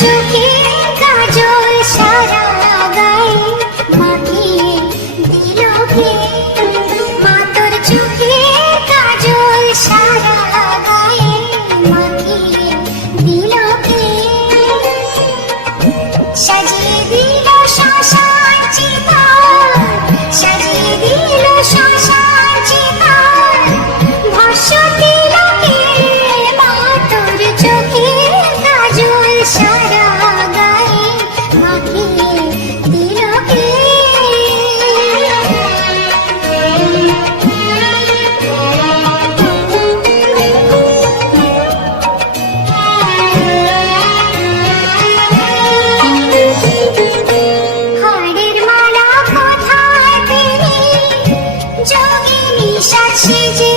চোখে কাজল সারা গায়ে মাখিয়ে দিল কে? মা তোর চোখে কাজল সারা গায়ে মাখিয়ে দিল কে? সাজিয়ে দিল শ্মশান চিতার, সাজিয়ে দিল শ্মশান চিতার, ভস্য দিল কে? মা তোর চোখে কাজল সারা গায়ে মাখিয়ে দিল কে? হাড়ের মালা কোথায় পেলি যোগিনী সাজ সেজে?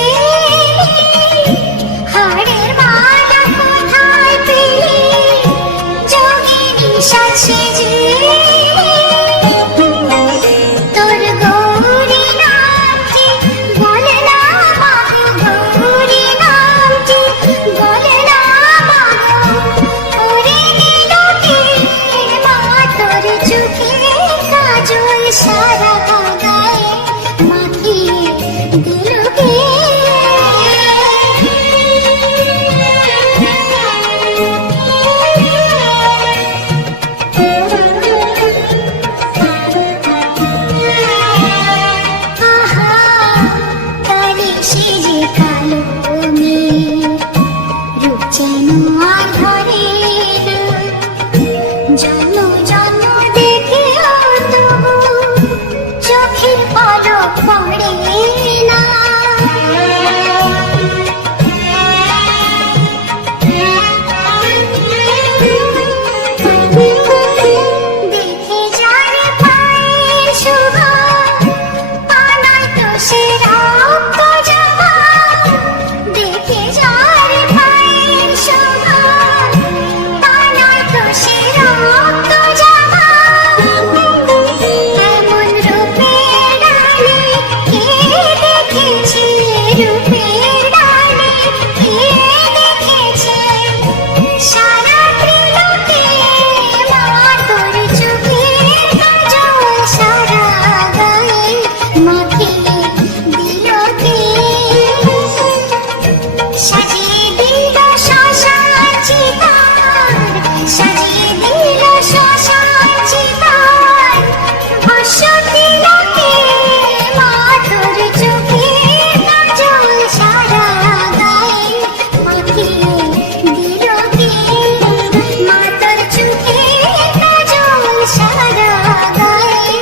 হাড়ের মালা কোথায় পেলি যোগিনী সাজ সেজে? তোর গৌরী নামটি বলে না মাগো, গৌরী নামটি বলে না মাগো, ওরে দিল কে? মা তোর চোখে কাজল সারা গায়ে মাখিয়ে দিল কে? আহা কালি সেজে কালো মেয়ে, রূপ যেন আর ধরে না। জন্ম জন্ম দেখেও তবু চোখের পলক পড়ে না। দেখে যার পায়ের শোভা, পানায় তো সে রক্ত জবা। দেখে যার পায়ের শোভা, পানায় তো সে রক্ত জবা। এমন রূপের ডালে কে দেখেছে? রূপের ডালে কে দেখেছে? সারা ত্রিলোকে মা তোর চোখে কাজল সারা গায়ে মাখিয়ে দিল কে? সাজিয়ে দিল শ্মশান চিতার, সাজিয়ে দিল শ্মশান চিতার, ভস্য দিল কে? মা তোর চোখে কাজল সারা গায়ে মাখিয়ে দিল কে? মা তোর চোখে কাজল সারা গায়ে